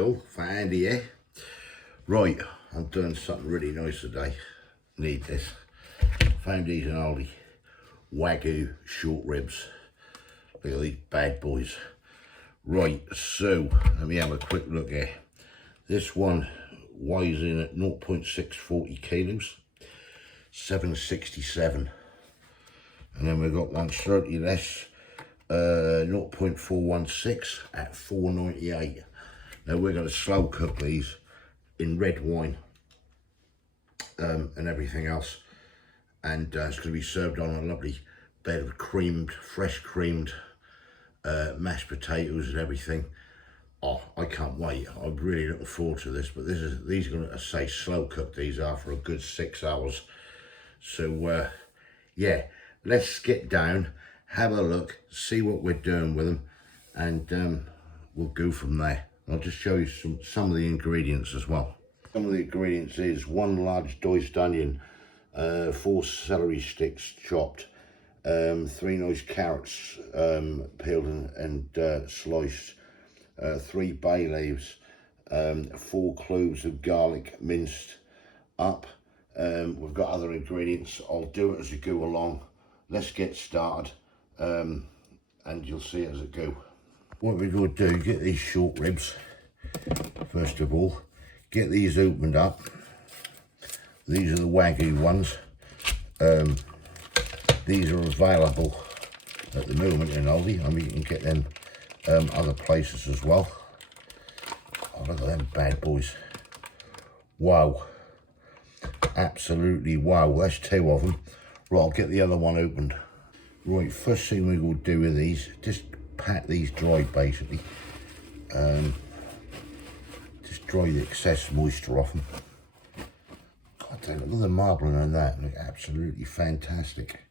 oil for Andy here. Right, I'm doing something really nice today. Need this. Found these in Aldi. Wagyu short ribs. Look at these bad boys. Right, so let me have a quick look here. This one weighs in at 0.640 kilos, 767. And then we've got one slightly less, 0.416 at 498. Now we're going to slow cook these in red wine and everything else, and it's going to be served on a lovely bed of creamed, fresh creamed mashed potatoes and everything. Oh, I can't wait. I'm really looking forward to this. But these are going to say slow cook. These are for a good 6 hours. So yeah, let's get down, have a look, see what we're doing with them, and we'll go from there. I'll just show you some of the ingredients as well. Some of the ingredients is 1 large diced onion, 4 celery sticks chopped, 3 nice carrots peeled and sliced, 3 bay leaves, 4 cloves of garlic minced up. We've got other ingredients. I'll do it as we go along. Let's get started, and you'll see it as it go. What we're going to do, get these short ribs first of all. Get these opened up. These are the Wagyu ones. These are available at the moment in Aldi. I mean, you can get them other places as well. Oh, look at them bad boys. Wow. Absolutely wow. That's 2 of them. Right, I'll get the other one opened. Right, first thing we will do with these, just pat these dry basically. Just dry the excess moisture off them. God damn, look at the marbling on that. Look, absolutely fantastic.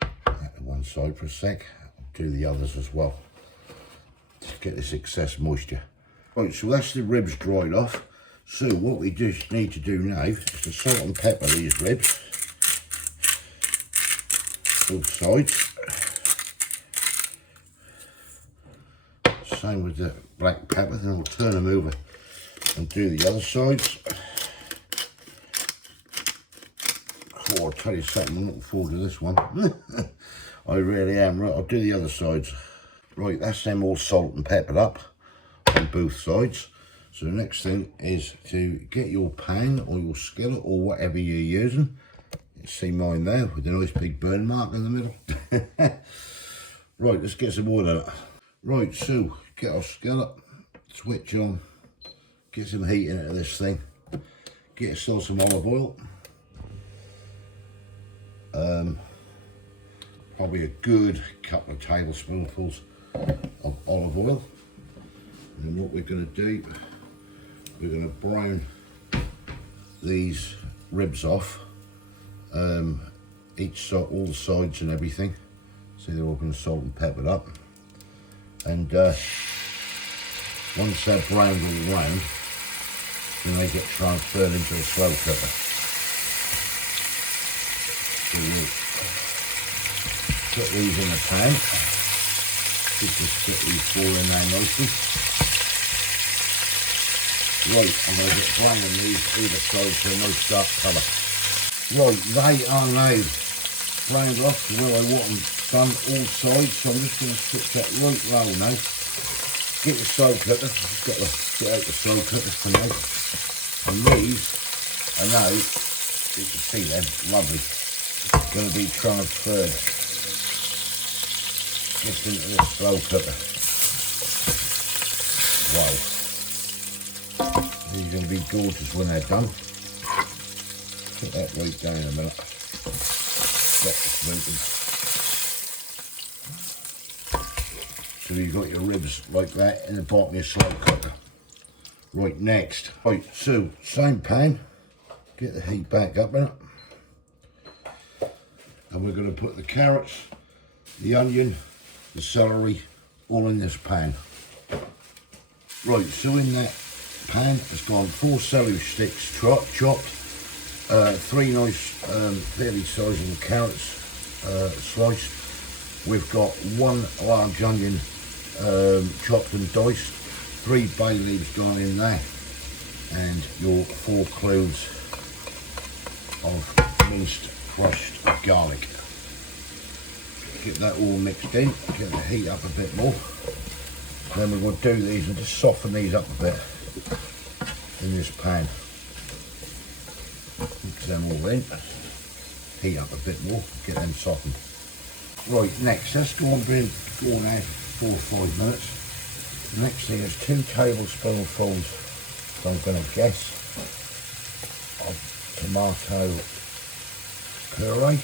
That to one side for a sec. I'll do the others as well. Just get this excess moisture. Right, so that's the ribs dried off. So what we just need to do now is to salt and pepper these ribs. Both sides. Same with the black pepper, then we'll turn them over and do the other sides. Oh, I'll tell you something, I'm looking forward to this one. I really am. Right, I'll do the other sides. Right, that's them all salt and peppered up on both sides. So the next thing is to get your pan or your skillet or whatever you're using. You see mine there with a nice big burn mark in the middle. Right, let's get some oil in it. Right, so get our skillet, switch on, get some heat into this thing, get yourself some olive oil. Probably a good couple of tablespoonfuls of olive oil. And then what we're going to do, we're going to brown these ribs off, each side, all the sides and everything. See, they're all been salt and peppered up. And once they're browned all round, then they get transferred into a slow cooker. So we'll put these in a pan. Just get these 4 in there nicely. Right, I'm going to get browning these either side to a nice dark colour. Right, they are now browned off to where I want them done all sides, so I'm just going to switch that right low now. Get your slow cooker, just got to get out the slow cooker for now. And these are now, you can see them, lovely, going to be transferred just into this slow cooker. Wow. These are going to be gorgeous when they're done. Put that right down a minute. Get the smoking. So you've got your ribs like that in the bottom of your slow cooker. Right, next. Right, so same pan. Get the heat back up in it. And we're going to put the carrots, the onion, the celery, all in this pan. Right, so in that pan has gone 4 celery sticks chopped, 3 nice fairly sizable carrots sliced. We've got 1 large onion chopped and diced, 3 bay leaves gone in there, and your 4 cloves of minced crushed garlic. Get that all mixed in, get the heat up a bit more. Then we will do these and just soften these up a bit in this pan. Mix them all in, heat up a bit more, get them softened. Right, next, let's go on now 4 or 5 minutes. The next thing is 2 tablespoonfuls, I'm going to guess, of tomato puree,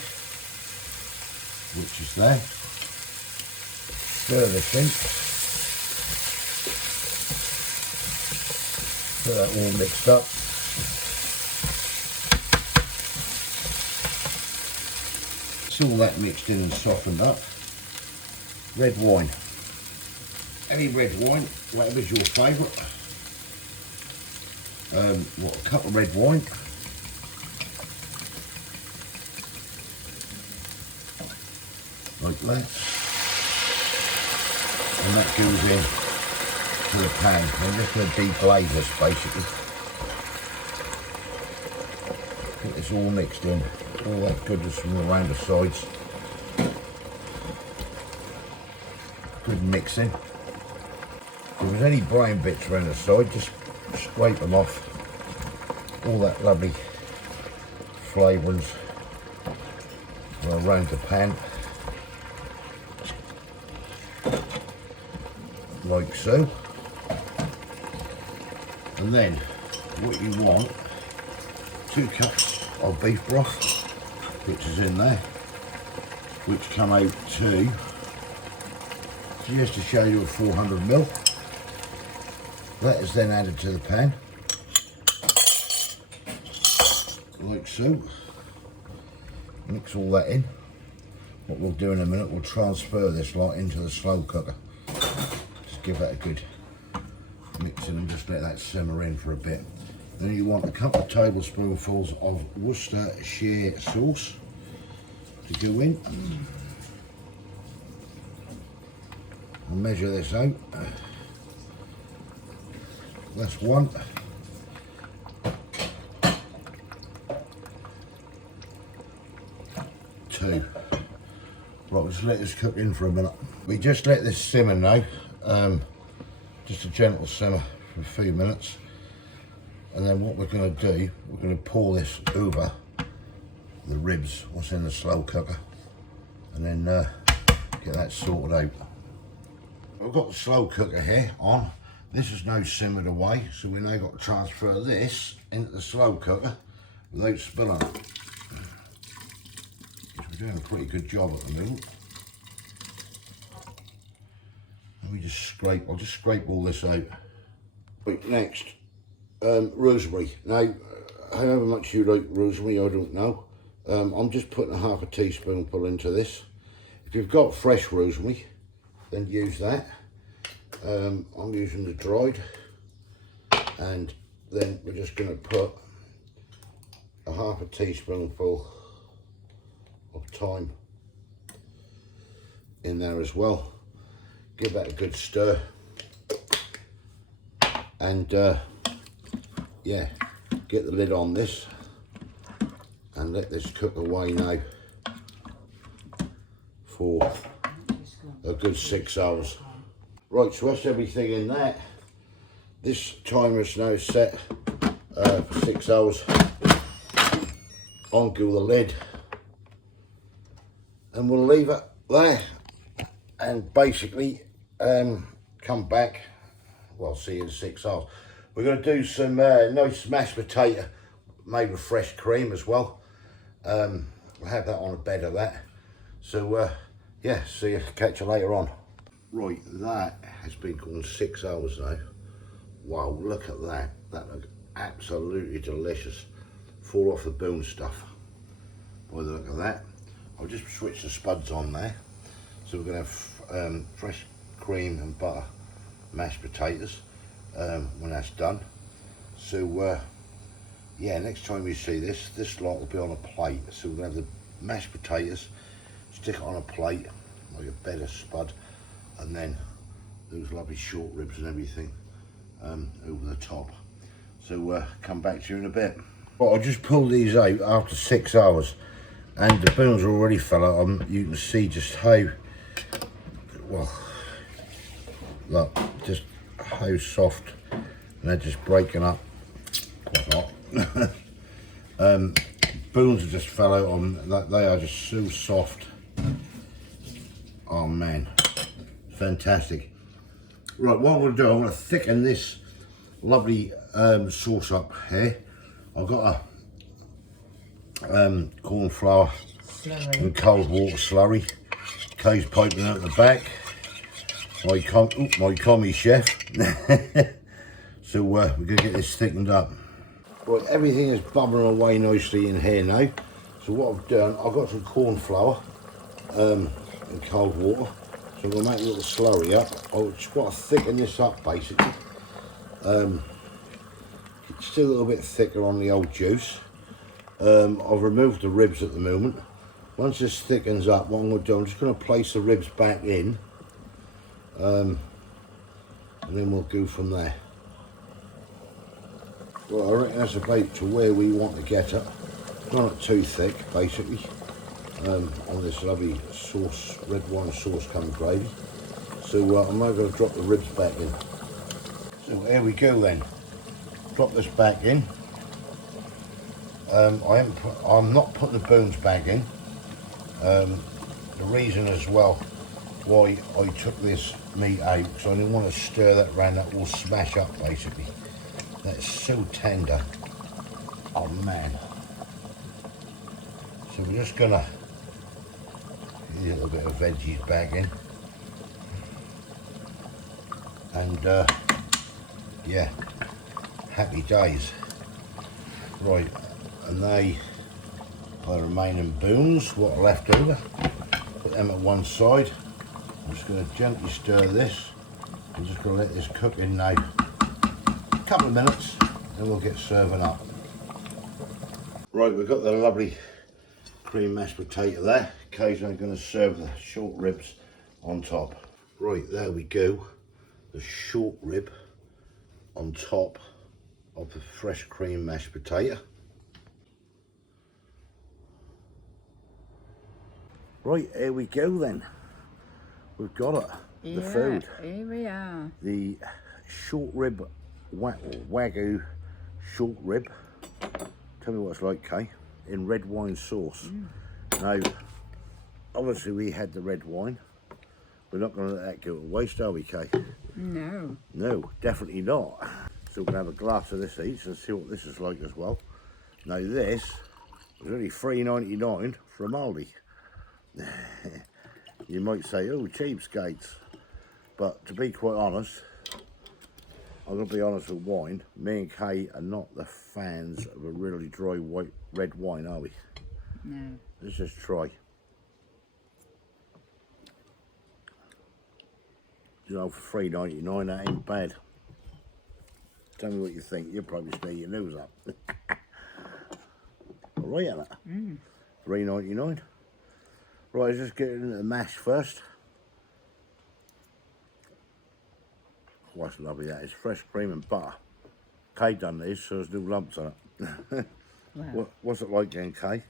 which is there. Stir this in. Get that all mixed up. It's all that mixed in and softened up. Red wine. Any red wine, whatever's your favourite. A cup of red wine. Like that. And that goes in to the pan. I'm just going to deglaze this basically. Get this all mixed in. All that goodness from around the sides. Good mixing. If there's any brown bits around the side, just scrape them off. All that lovely flavourings around the pan. Like so. And then what you want, 2 cups of beef broth, which is in there, which come out to, just to show you, a 400ml. That is then added to the pan, like so. Mix all that in. What we'll do in a minute, we'll transfer this lot into the slow cooker. Just give that a good mixing and just let that simmer in for a bit. Then you want a couple of tablespoonfuls of Worcestershire sauce to go in. I'll measure this out. That's 1. 2. Right, let's let this cook in for a minute. We just let this simmer now. Just a gentle simmer for a few minutes. And then what we're going to do, we're going to pour this over the ribs, what's in the slow cooker, and then get that sorted out. I've got the slow cooker here on. This is now simmered away, so we now got to transfer this into the slow cooker without spilling it. We're doing a pretty good job at the moment. And we just scrape, I'll just scrape all this out. Right, next, rosemary. Now, however much you like rosemary, I don't know. I'm just putting a half a teaspoonful into this. If you've got fresh rosemary, then use that. I'm using the dried, and then we're just going to put a half a teaspoonful of thyme in there as well. Give that a good stir, and yeah, get the lid on this and let this cook away now for a good 6 hours. Right, so that's everything in that. This timer is now set for 6 hours. Undo the lid and we'll leave it there, and basically come back, well, see you in 6 hours. We're going to do some nice mashed potato made with fresh cream as well. We'll have that on a bed of that. So yeah, see you, catch you later on. Right, that has been gone 6 hours now. Wow, look at that. That looks absolutely delicious. Fall off the bone stuff by the look of that. I'll just switch the spuds on there. So we're going to have fresh cream and butter mashed potatoes when that's done. So yeah, next time you see this, this lot will be on a plate. So we're going to have the mashed potatoes, stick it on a plate like a bed of spud, and then those lovely short ribs and everything over the top. So come back to you in a bit. Well, I just pulled these out after 6 hours and the bones already fell out. You can see just how, well, look, just how soft, and they're just breaking up quite hot. Bones have just fell out on that. They are just so soft. Oh man, fantastic. Right, what I'm going to do, I'm going to thicken this lovely sauce up here. I've got a corn flour slurry and cold water slurry. Kay's piping out the back. My commie chef. So we're going to get this thickened up. Right, everything is bubbling away nicely in here now. So what I've done, I've got some corn flour and cold water. So I'm going to make a little slurry up. I just want to thicken this up basically. It's still a little bit thicker on the old juice. I've removed the ribs at the moment. Once this thickens up, what I'm going to do, I'm just going to place the ribs back in. And then we'll go from there. Well, I reckon that's about to where we want to get it. Not too thick, basically. On this lovely sauce, red wine sauce come gravy. So I'm now going to drop the ribs back in. So here we go then. Drop this back in. I'm not putting the bones back in. The reason as well why I took this meat out, because I didn't want to stir that around, that will smash up basically. That's so tender. Oh man. So we're just gonna get a little bit of veggies back in. And yeah, happy days. Right, and they are the remaining bones, what are left over. Put them at one side. I'm just going to gently stir this. I'm just going to let this cook in now. A couple of minutes, then we'll get serving up. Right, we've got the lovely cream mashed potato there. Occasionally going to serve the short ribs on top. Right, there we go. The short rib on top of the fresh cream mashed potato. Right, here we go then. We've got it, the food. Here we are. The short rib, Wagyu short rib. Tell me what it's like, Kay, in red wine sauce. Now, obviously we had the red wine. We're not going to let that go to waste, are we, Kay? No. No, definitely not. So we're going to have a glass of this each and see what this is like as well. Now this was only $3.99 from Aldi. You might say, oh, cheapskates. But to be quite honest, I'm going to be honest with wine. Me and Kay are not the fans of a really dry white red wine, are we? No. Let's just try. You know, for $3.99, that ain't bad. Tell me what you think. You'll probably stay your nose up. All right, Anna. $3.99. Right, let's just get into the mash first. Oh, that's lovely, that is. Fresh cream and butter. Kay done these, so there's no lumps on it. Well, What's it like then, Kay?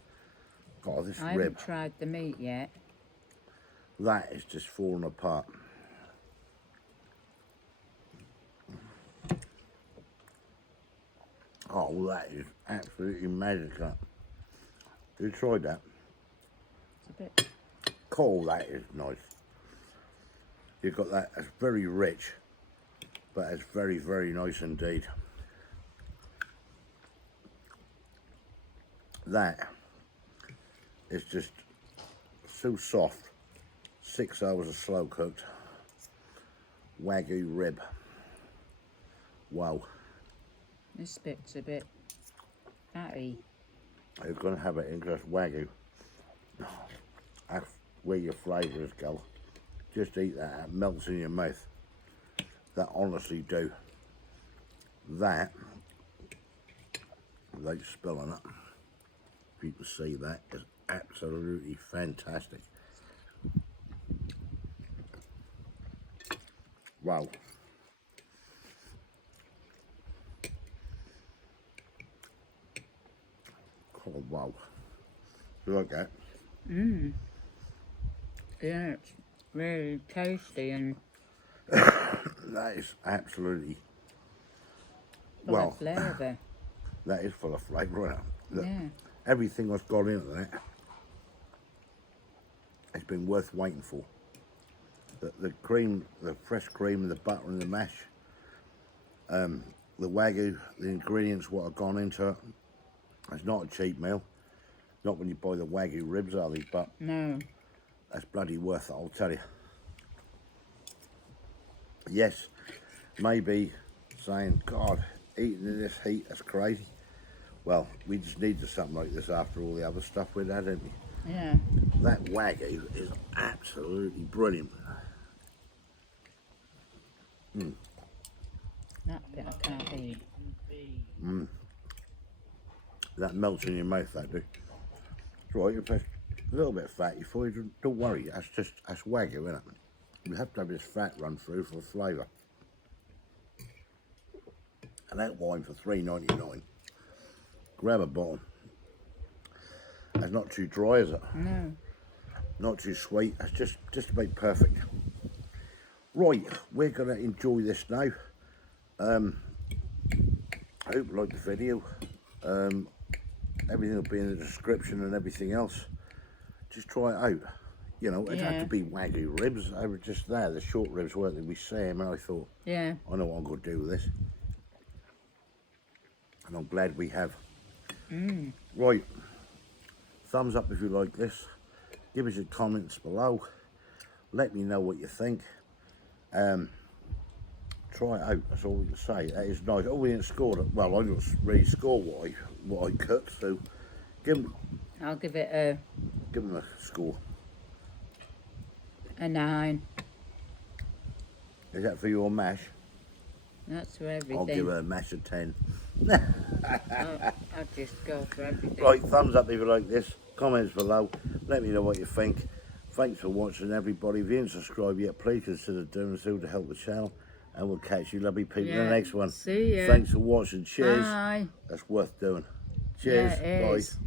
God, this I rib. haven't tried the meat yet. That is just falling apart. Oh, well, that is absolutely magic. Have you tried that? It's a bit. Cool, that is nice. You've got that, it's very rich, but it's very, very nice indeed. That is just so soft. 6 hours of slow cooked Wagyu rib. Wow. This bit's a bit fatty. You're going to have it in just Wagyu. That's where your flavours go. Just eat that, it melts in your mouth. That honestly do. That, without spilling it, if you can see that, is absolutely fantastic. Wow. Oh, wow. You like that? Mmm. Yeah, it's really tasty and That is absolutely, full well, of flavour. that is full of flavour, isn't it? Look, Yeah. everything that's gone into that has been worth waiting for. The cream, the fresh cream and the butter and the mash, the Wagyu, the ingredients what have gone into it. It's not a cheap meal. Not when you buy the Wagyu ribs, are they? But No. that's bloody worth it, I'll tell you. Yes, maybe saying, God, eating in this heat, that's crazy. Well, we just needed something like this after all the other stuff we'd had, didn't we? Yeah. That Wagyu is absolutely brilliant. That bit I can't eat. That melts in your mouth, that do. It's right, if it's a little bit fatty for you, don't worry, that's Wagyu, isn't it? You have to have this fat run through for flavour. And that wine for $3.99. Grab a bottle. It's not too dry, is it? No. Not too sweet. It's just about perfect. Right, we're gonna enjoy this now. I hope you liked the video. Everything will be in the description and everything else. Just try it out. You know, it had to be Wagyu ribs. They were just there. The short ribs weren't they? We same, and I thought, Yeah. I know what I'm going to do with this. And I'm glad we have. Right, thumbs up if you like this. Give us your comments below. Let me know what you think. Try it out, that's all we can say. That is nice. Oh, we didn't score it. Well, I didn't really score what I cooked, so I'll give it a give them a score. 9. Is that for your mash? That's for everything. I'll give it a mash of 10. I'll just go for everything. Right, thumbs up if you like this. Comments below. Let me know what you think. Thanks for watching, everybody. If you haven't subscribed yet, please consider doing so to help the channel. And we'll catch you lovely people in the next one. See ya. Thanks for watching. Cheers. Bye. That's worth doing. Cheers. Yeah, it Bye. is.